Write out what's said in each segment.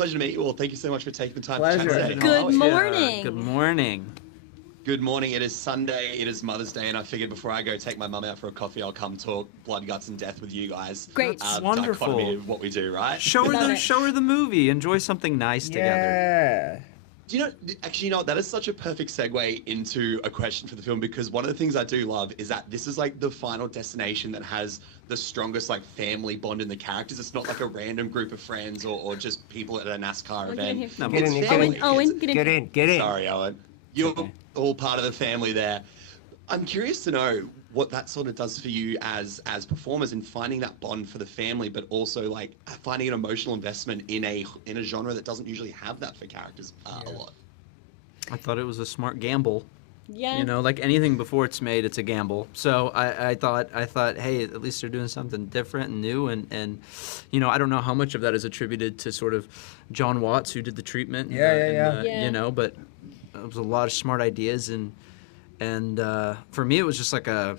pleasure to meet you all. Thank you so much for taking the time Pleasure. to chat today. Good morning. Yeah, good morning. Good morning. It is Sunday. It is Mother's Day, and I figured before I go take my mum out for a coffee, I'll come talk blood, guts, and death with you guys. Great. That's wonderful. Dichotomy of what we do, right? Show her the movie. Enjoy something nice together. Yeah. Do you know, actually, you know, that is such a perfect segue into a question for the film, because one of the things I do love is that this is like the Final Destination that has the strongest like family bond in the characters. It's not like a random group of friends or just people at a NASCAR event. No, Get in here, family. Owen, get in. Sorry, Owen. You're all part of the family there. I'm curious to know what that sort of does for you as performers in finding that bond for the family, but also like finding an emotional investment in a genre that doesn't usually have that for characters a lot. I thought it was a smart gamble. Yeah. You know, like anything before it's made, it's a gamble. So I thought, hey, at least they're doing something different and new, and you know, I don't know how much of that is attributed to sort of John Watts, who did the treatment. Yeah. You know, but it was a lot of smart ideas, and for me, it was just like a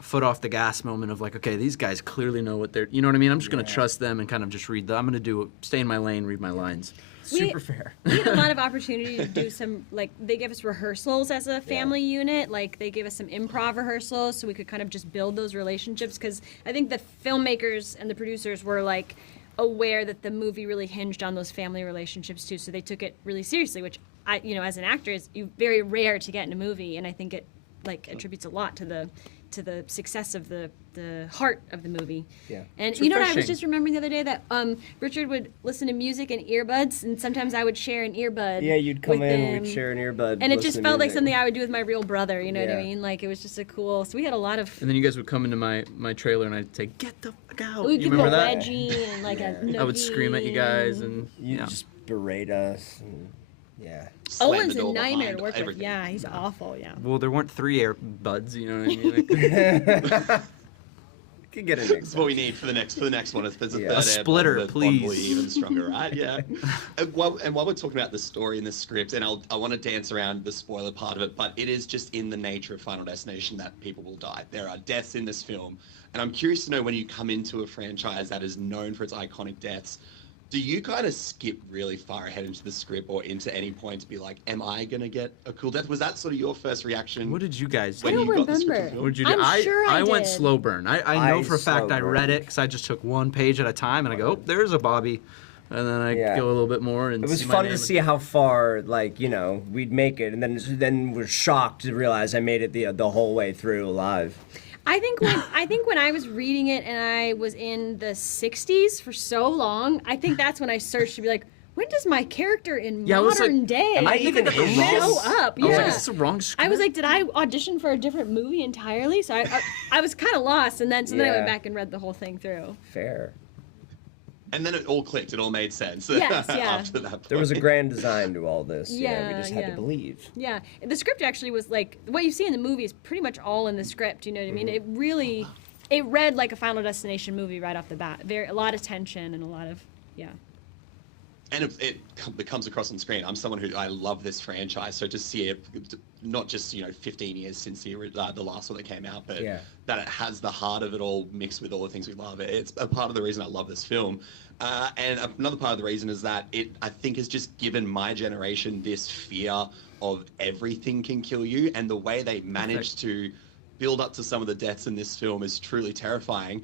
foot off the gas moment of like, okay, these guys clearly know what they're, you know what I mean? I'm just going to trust them and kind of just read I'm going to stay in my lane, read my lines. Super fair. We had a lot of opportunity to do some, like, they gave us rehearsals as a family unit. Like, they gave us some improv rehearsals so we could kind of just build those relationships. Because I think the filmmakers and the producers were, like, aware that the movie really hinged on those family relationships, too. So they took it really seriously, which, you know, as an actor, is very rare to get in a movie. And I think it, like, attributes a lot to the success of the heart of the movie. Yeah. And It's you know what I was refreshing. just remembering the other day, that Richard would listen to music in earbuds, and sometimes I would share an earbud. Yeah, you'd come with in, him. we'd share an earbud. And it just listen to felt like music. something I would do with my real brother, you know what I Yeah. mean? Like, it was just a cool, so we had a lot of, And then you guys would come into my trailer, and I'd say, "Get the fuck out!" we'd You give him a remember that? wedgie and like a noogie. I would scream at you guys, and You yeah. just berate us. And, yeah. Slam the Owen's a door nightmare behind to work with. everything. Yeah, he's awful, yeah. Well, there weren't 3 earbuds, you know what I mean? Like, Could get an That's what we need for the next one. If there's a Yeah. third A splitter, airport, the bond will be please. even stronger, right? Yeah. And while we're talking about the story and the script, and I want to dance around the spoiler part of it, but it is just in the nature of Final Destination that people will die. There are deaths in this film, and I'm curious to know, when you come into a franchise that is known for its iconic deaths, do you kind of skip really far ahead into the script or into any point to be like, am I going to get a cool death? Was that sort of your first reaction? what did you guys do? when I you don't got the script remember. of the What film? did you do? I'm sure I went did. slow burn. I know I for a fact slow I read burned. it because I just took one page at a time, and I go, oh, there's a Bobby. And then I Yeah. go a little bit more. And It was see my fun name to and- see how far, like, you know, we'd make it, and then we're shocked to realize I made it the whole way through alive. I think when I was reading it and I was in the 60s for so long, I think that's when I searched to be like, when does my character in Yeah, I was like, modern day am I even in show this? up? I was Yeah. like, is this the wrong script? I was like, did I audition for a different movie entirely? So I was kind of lost, and then I Yeah. went back and read the whole thing through. Fair. And then it all clicked. It all made sense. Yes, yeah. After that point. There was a grand design to all this. We Yeah, just had to yeah. believe. Yeah, the script actually was like, what you see in the movie is pretty much all in the script. You know what I mean? It really, it read like a Final Destination movie right off the bat. A lot of tension and a lot of, yeah. And it comes across on screen. I'm someone who, I love this franchise, so to see it, not just 15 years since the last one that came out, but Yeah. that it has the heart of it all mixed with all the things we love. It's a part of the reason I love this film. And another part of the reason is that it, I think, has just given my generation this fear of everything can kill you, and the way they managed to build up to some of the deaths in this film is truly terrifying.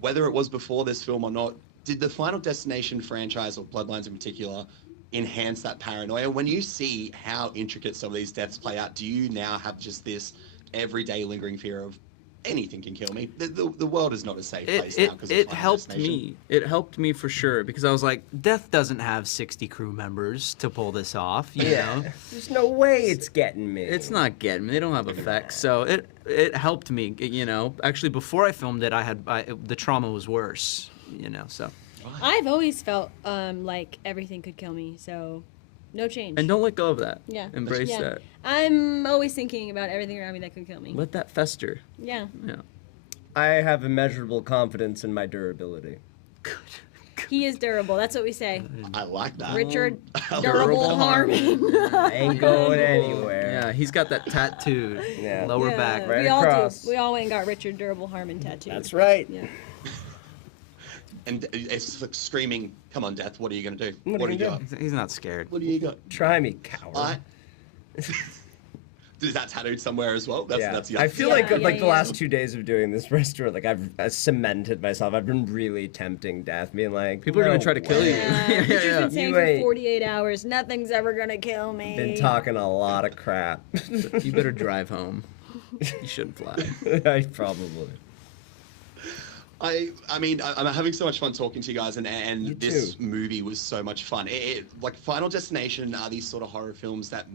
Whether it was before this film or not, did the Final Destination franchise, or Bloodlines in particular, enhance that paranoia? When you see how intricate some of these deaths play out, do you now have just this everyday lingering fear of anything can kill me? The world is not a safe place now because of It Final helped Destination. me. It helped me for sure, because I was like, Death doesn't have 60 crew members to pull this off. You know? There's no way it's getting me. It's not getting me. They don't have effects, so it helped me. You know, actually, before I filmed it, the trauma was worse. You know, so. I've always felt like everything could kill me, so no change. And don't let go of that. Yeah. Embrace Yeah. that. I'm always thinking about everything around me that could kill me. Let that fester. Yeah. Yeah. I have immeasurable confidence in my durability. He is durable. That's what we say. I like that. Richard Durable Durable Harmon. I ain't going anywhere. Yeah, he's got that tattooed Yeah. lower Yeah, back. Right we all across. do. We all went and got Richard Durable Harmon tattooed. That's right. Yeah. and it's like screaming, "Come on, Death! What are you gonna do? What What are do you you gonna got? He's not scared. What do you got?" Try me, coward. Is that tattooed somewhere as well? That's I feel Yeah, like yeah, the yeah. last 2 days of doing this restaurant, like I've cemented myself. I've been really tempting death, being like, People are gonna try to kill you. Yeah, Yeah, Richard's yeah. been saying You for ain't- 48 hours, nothing's ever gonna kill me. Been talking a lot of crap. You better drive home. You shouldn't fly. I probably. I mean, I'm having so much fun talking to you guys, and You this too. movie was so much fun. Like Final Destination are these sort of horror films that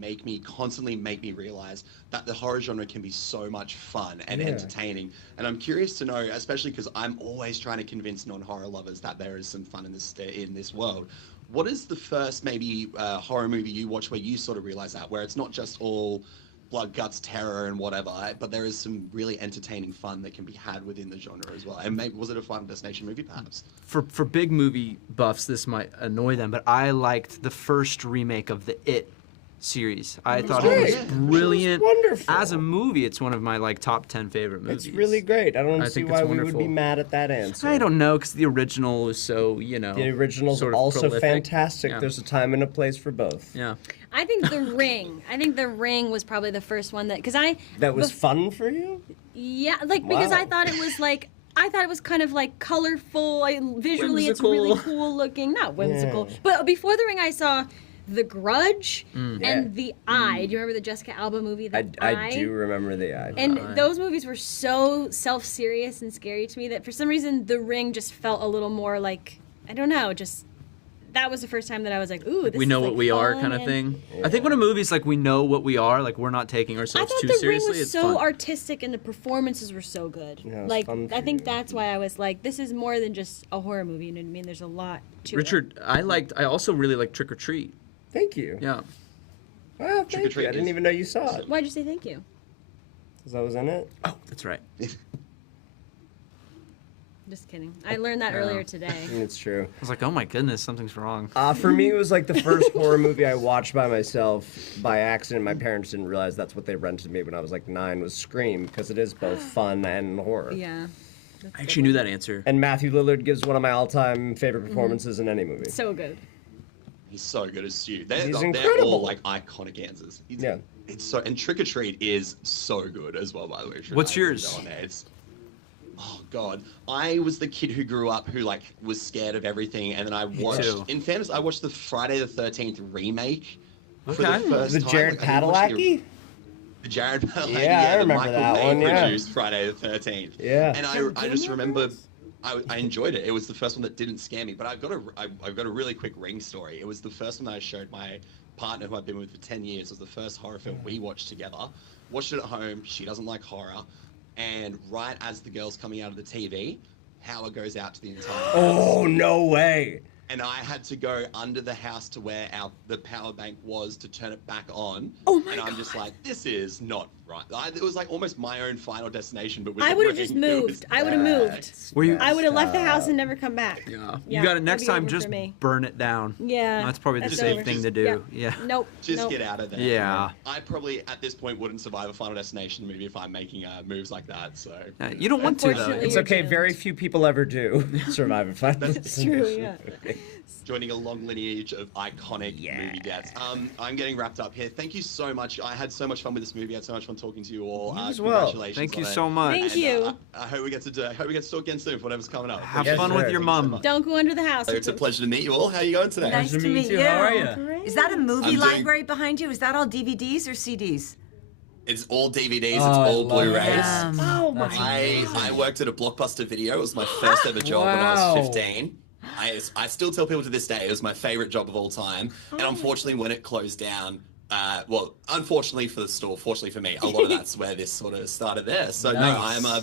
constantly make me realize that the horror genre can be so much fun and Yeah. entertaining. And I'm curious to know, especially because I'm always trying to convince non-horror lovers that there is some fun in this world. What is the first maybe horror movie you watch where you sort of realize that, where it's not just all blood, guts, terror, and whatever, but there is some really entertaining fun that can be had within the genre as well? And maybe, was it a Final Destination movie, perhaps? For big movie buffs, this might annoy them, but I liked the first remake of the It series. I thought it was great. brilliant. It was wonderful. As a movie, it's one of my like top 10 favorite movies. It's really great. I don't I see think why it's we would be wonderful. mad at that answer. I don't know, because the original is so, you know. The original's sort of also prolific. fantastic. Yeah. There's a time and a place for both. Yeah. I think The Ring. I think The Ring was probably the first one that That was fun for you? Yeah, like because I Wow. thought it was like I thought it was kind of like colorful. Visually, it's Whimsical. really cool looking. Not whimsical, Yeah. but before The Ring, I saw The Grudge Yeah. and The Eye. Do you remember the Jessica Alba movie, The I Eye? do remember the eye. And those movies were so self-serious and scary to me that for some reason The Ring just felt a little more like, I don't know, just that was the first time that I was like, ooh, this We is know like what we are fun kind of and- thing. I think when a movie's like we know what we are, like we're not taking I ourselves thought too The seriously, Ring was it's so fun. artistic and the performances were so good. Yeah, it was like fun for I think you. that's why I was like, this is more than just a horror movie. You know what I mean? There's a lot to Richard, I also really like Trick or Treat. Thank you. Yeah. Wow, Trick or thank you. Treat I didn't is- even know you saw it. it. Why'd you say thank you? Because I was in it. Oh, that's right. Just kidding. I learned that earlier today. It's true. I was like, oh my goodness, something's wrong. For me, it was like the first horror movie I watched by myself by accident. My parents didn't realize that's what they rented me when I was like 9, was Scream, because it is both fun and horror. Yeah. I actually knew that answer. And Matthew Lillard gives one of my all-time favorite performances in any movie. So good. He's so good as Stu. They're He's all incredible. like iconic answers. Yeah. It's so, and Trick or Treat is so good as well, by the way. Should What's I yours? go on there? Oh God, I was the kid who grew up who like was scared of everything, and then I watched. too. In fairness, I watched the Friday the 13th remake for Okay. the first The time. Jared Like, I didn't watch Padalecki? The Jared Padalecki, Yeah, I the remember Michael that Bay one, yeah. produced Friday the 13th. Yeah. And I just remember I enjoyed it. It was the first one that didn't scare me. But I've got a really quick Ring story. It was the first one that I showed my partner, who I've been with for 10 years. It was the first horror film we watched together. Watched it at home. She doesn't like horror. And right as the girl's coming out of the TV, power goes out to the entire house. Oh, no way. And I had to go under the house to where the power bank was to turn it back on. Oh my And I'm just like, this is not right. It was like almost my own Final Destination, but with I the would have Ring. just It was moved. I would have moved. Were you? I would have left the house and never come back. Yeah. Yeah, You got it. that'd Next be time, over just for me. burn it down. Yeah. That's probably the that's safe over. thing to do. Yeah. Nope. Just nope. get out of there. Yeah. I probably at this point wouldn't survive a Final Destination movie if I'm making moves like that. So You don't want to though. Unfortunately, It's You're okay. doomed. Very few people ever do survive a fight. It's true. Yeah. joining a long lineage of iconic movie deaths. I'm getting wrapped up here. Thank you so much. I had so much fun with this movie. I had so much fun talking to you all. You as well. Congratulations. Thank you on it. so much. Thank And, you. I hope we get to talk again soon for whatever's coming up. Have Yes, fun sir. with your Thank you so mom. much. Don't go under the house. It's a pleasure to meet you all. How are you going today? Nice to meet you. How are you? Is that a movie I'm doing- library behind you? Is that all DVDs or CDs? It's all DVDs. It's Oh, I all love Blu-rays. that. Oh my. I worked at a Blockbuster Video. It was my first ever job when I Wow. was 15. I still tell people to this day it was my favorite job of all time. And unfortunately, when it closed down, well, unfortunately for the store, fortunately for me, a lot of that's where this sort of started there. So no, Nice. I'm a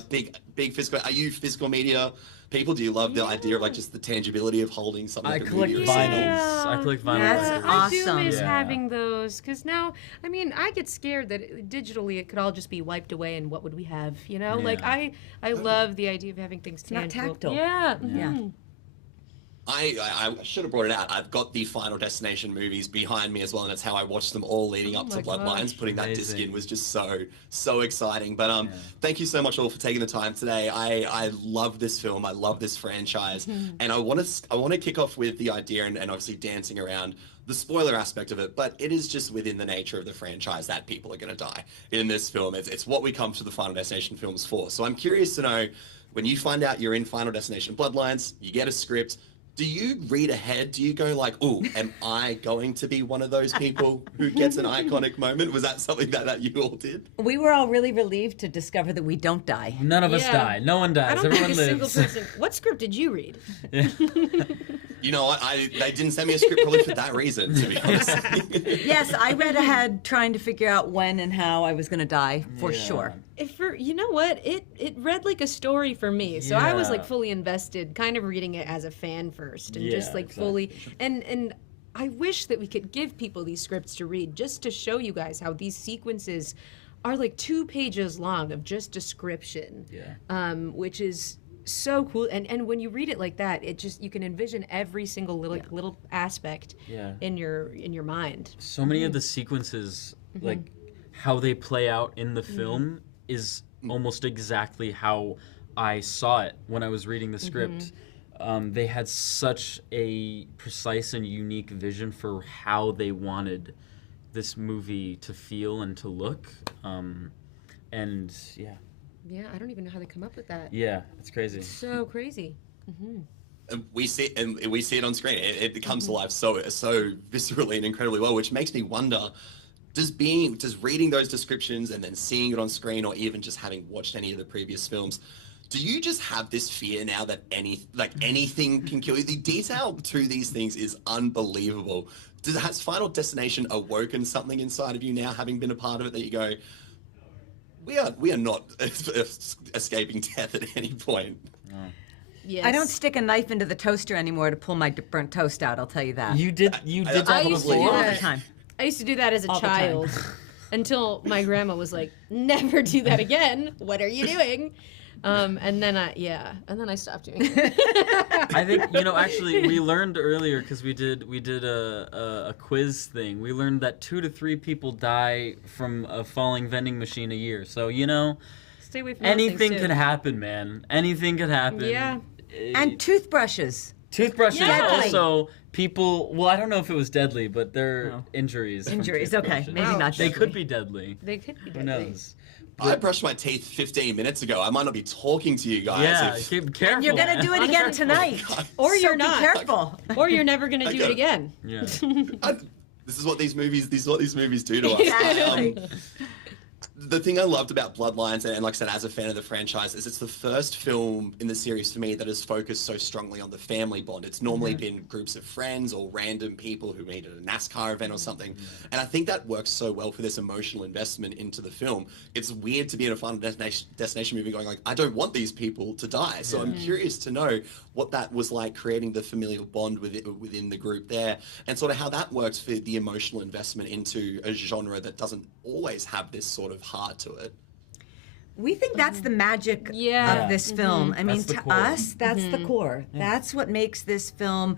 big physical. Are you physical media people? Do you love the idea of like just the tangibility of holding something? I like a collect movie? vinyls. I collect vinyls. That's I do awesome. miss Yeah. having those because now, I mean, I get scared that digitally it could all just be wiped away, and what would we have? You know, like Yeah. I love the idea of having things not tangible. tactile. Yeah. Yeah. mhm. I should have brought it out. I've got the Final Destination movies behind me as well, and that's how I watched them all leading up to my Bloodlines. gosh. Putting that disc Amazing. in was just so exciting. But thank you so much all for taking the time today. I love this film. I love this franchise, and I want to kick off with the idea and obviously dancing around the spoiler aspect of it, but it is just within the nature of the franchise that people are going to die in this film. It's what we come to the Final Destination films for. So I'm curious to know, when you find out you're in Final Destination Bloodlines, you get a script, do you read ahead? Do you go like, "Oh, am I going to be one of those people who gets an iconic moment"? Was that something that you all did? We were all really relieved to discover that we don't die. None of us Yeah. die. No one dies. I don't Everyone think a single lives. person. What script did you read? You know what? They didn't send me a script probably for that reason, to be honest. Yes, I read ahead trying to figure out when and how I was going to die, for Yeah. sure. You know what? It read like a story for me, so I was Yeah. like fully invested, kind of reading it as a fan first, and Yeah, just like fully. And I wish that we could give people these scripts to read, just to show you guys how these sequences are like 2 pages long of just description, which is so cool. And when you read it like that, it just, you can envision every single little aspect Yeah. in your mind. So many of the sequences, like how they play out in the film, is almost exactly how I saw it when I was reading the script. They had such a precise and unique vision for how they wanted this movie to feel and to look. And Yeah, I don't even know how they come up with that. yeah, it's crazy. So crazy. And we see it on screen. It comes to life so viscerally and incredibly well, which makes me wonder, does reading those descriptions and then seeing it on screen, or even just having watched any of the previous films, do you just have this fear now that anything can kill you? The detail to these things is unbelievable. Has Final Destination awoken something inside of you now, having been a part of it, that you go, we are not escaping death at any point? Yes. I don't stick a knife into the toaster anymore to pull my burnt toast out, I'll tell you that. You did that I used to do before? All that. the time. I used to do that as a All the time. child until my grandma was like, "Never do that again. What are you doing?" And then I stopped doing it. I think actually we learned earlier, because we did a quiz thing. We learned that 2 to 3 people die from a falling vending machine a year. So Stay away from those anything things, could too. happen, man. Anything could happen. Yeah. And toothbrushes. Toothbrushes Yeah. also, people. Well, I don't know if it was deadly, but they're injuries. from Injuries, okay. toothbrushes. Maybe not They deadly. could be deadly. They could be Who deadly. knows? I brushed my teeth 15 minutes ago. I might not be talking to you guys. Yeah, if- keep careful. You're going to man. do it again tonight. Or So you're be not. careful. Or you're never gonna do Okay. it again. Yeah. This is what these movies do to us. Exactly. The thing I loved about Bloodlines, and like I said, as a fan of the franchise, is it's the first film in the series for me that has focused so strongly on the family bond. It's normally been groups of friends or random people who meet at a NASCAR event or something. And I think that works so well for this emotional investment into the film. It's weird to be in a Final Destination movie going like, I don't want these people to die. So I'm curious to know what that was like, creating the familial bond within the group there, and sort of how that works for the emotional investment into a genre that doesn't always have this sort of heart to it. We think that's the magic Yeah. of this film. I mean, That's the to core. us, that's the core. That's what makes this film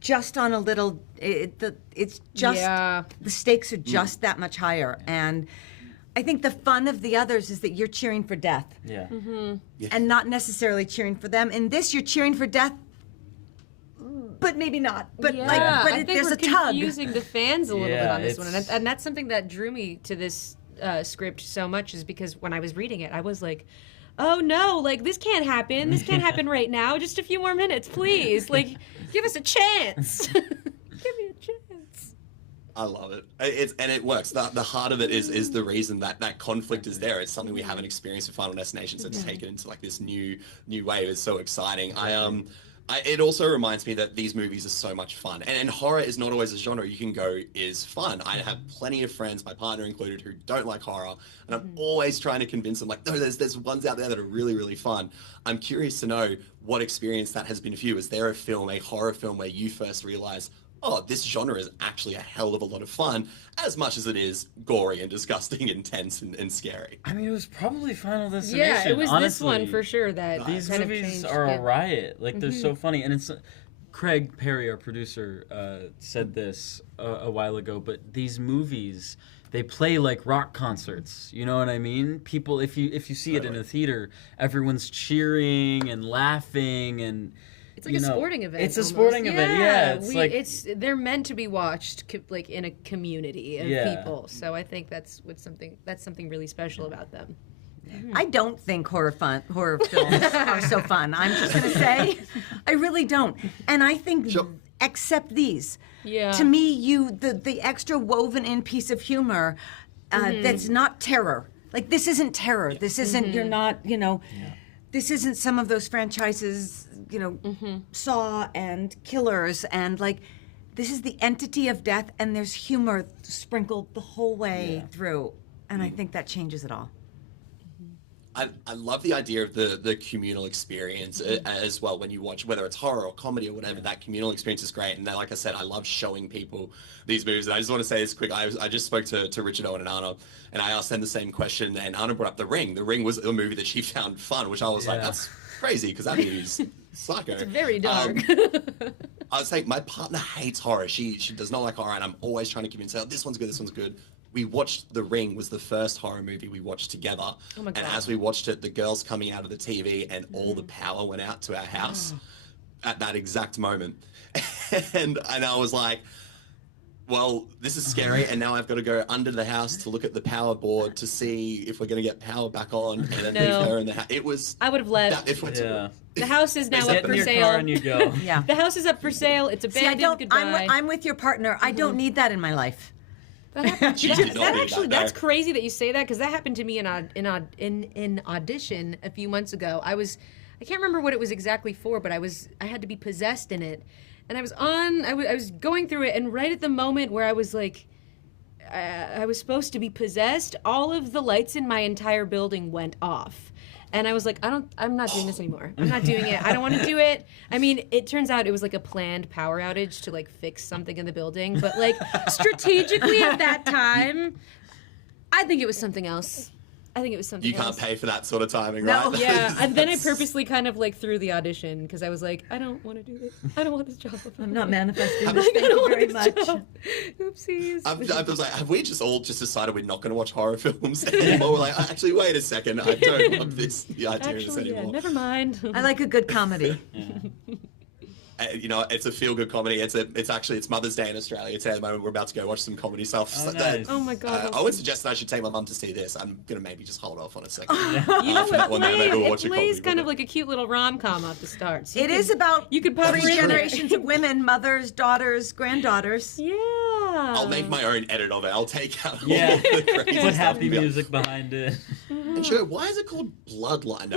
just on a little. It's just Yeah. the stakes are just that much higher, and I think the fun of the others is that you're cheering for death Yeah. and not necessarily cheering for them. In this, you're cheering for death, but maybe not. But Yeah. but I think there's we're a tug. confusing the fans a little bit Yeah, on this one, it's- and that's something that drew me to this script so much, is because when I was reading it, I was like, "Oh no! Like this can't happen. This can't happen right now. Just a few more minutes, please. Like, give us a chance. Give me a chance." I love it. It works. The heart of it is the reason that conflict is there. It's something we haven't experienced in Final Destination, so to take it into like this new way is so exciting. It also reminds me that these movies are so much fun, and horror is not always a genre you can go is fun. I have plenty of friends, my partner included, who don't like horror, and I'm always trying to convince them like, no, there's ones out there that are really, really fun. I'm curious to know what experience that has been for you. Is there a horror film where you first realize, oh, this genre is actually a hell of a lot of fun, as much as it is gory and disgusting, intense and scary? I mean, it was probably Final Destination. Yeah, it was honestly. this one for sure that These kind of movies changed. are yeah. a riot. Like they're so funny, and it's Craig Perry, our producer, said this a while ago, but these movies, they play like rock concerts. You know what I mean? People, if you see it in a theater, everyone's cheering and laughing, and It's like a sporting event. It's a almost. sporting event. Yeah, they're meant to be watched like in a community of people. So I think that's something really special about them. I don't think horror films are so fun. I'm just going to say, I really don't. And I think, except these, to me, the extra woven in piece of humor that's not terror. Like, this isn't terror. This isn't, you're not, this isn't some of those franchises, Saw and Killers, and like, this is the entity of death, and there's humor sprinkled the whole way through. And I think that changes it all. I love the idea of the communal experience as well. When you watch, whether it's horror or comedy or whatever, that communal experience is great. And then, like I said, I love showing people these movies. And I just want to say this quick. I just spoke to Richard, Owen, and Anna, and I asked them the same question. And Anna brought up The Ring. The Ring was a movie that she found fun, which I was like, that's crazy, because that movie's psycho. It's very dark. I was saying, my partner hates horror. She does not like horror, and I'm always trying to convince her, this one's good, this one's good. We watched The Ring, was the first horror movie we watched together. Oh my God. And as we watched it, the girls coming out of the TV and all the power went out to our house at that exact moment. And I was like, well, this is scary, and now I've got to go under the house to look at the power board to see if we're going to get power back on, and then leave her in the house. It was... I would have left. The house is now up for sale. Car and you go. The house is up for sale. It's abandoned. Goodbye. I'm with your partner. I don't need that in my life. That's crazy that you say that, because that happened to me in audition a few months ago. I can't remember what it was exactly for, but I had to be possessed in it, and I was going through it, and right at the moment where I was like, I was supposed to be possessed, all of the lights in my entire building went off. And I was like, I'm not doing this anymore. I'm not doing it. I don't want to do it. I mean, it turns out it was like a planned power outage to like fix something in the building. But like strategically at that time, I think it was something else. You can't pay for that sort of timing, no, right? Yeah, and then I purposely kind of like threw the audition, because I was like, I don't want to do this. I don't want this job. I'm not manifesting this. Thank you very much. Oopsies. I was like, have we just all decided we're not going to watch horror films anymore? We're like, actually, wait a second. I don't want the idea of this anymore. Yeah, never mind. I like a good comedy. It's a feel-good comedy. It's Mother's Day in Australia. It's at the moment. We're about to go watch some comedy stuff. Oh, nice. Oh my God. I would suggest that I should take my mum to see this. I'm gonna maybe just hold off on a second. You know what? It plays kind of like a cute little rom-com off the start. So it is about you could pop three generations of women, mothers, daughters, granddaughters. Yeah. I'll make my own edit of it. I'll take out all Yeah. the crazy Put stuff. happy music behind it. And sure, why is it called Bloodline?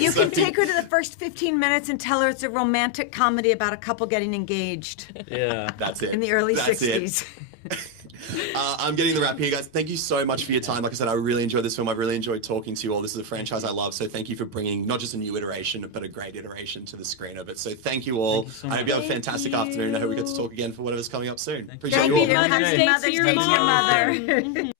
You can take her to the first 15 minutes and tell her it's a romantic comedy about a couple getting engaged. Yeah. That's it. In the early That's 60s. I'm getting the wrap here, guys. Thank you so much for your time. Like I said, I really enjoyed this film. I've really enjoyed talking to you all. This is a franchise I love, so thank you for bringing not just a new iteration, but a great iteration to the screen of it. So thank you all. I hope you have a fantastic afternoon. I hope we get to talk again for whatever's coming up soon. Appreciate Thank you all. you. Happy Mother's Day to your Mother.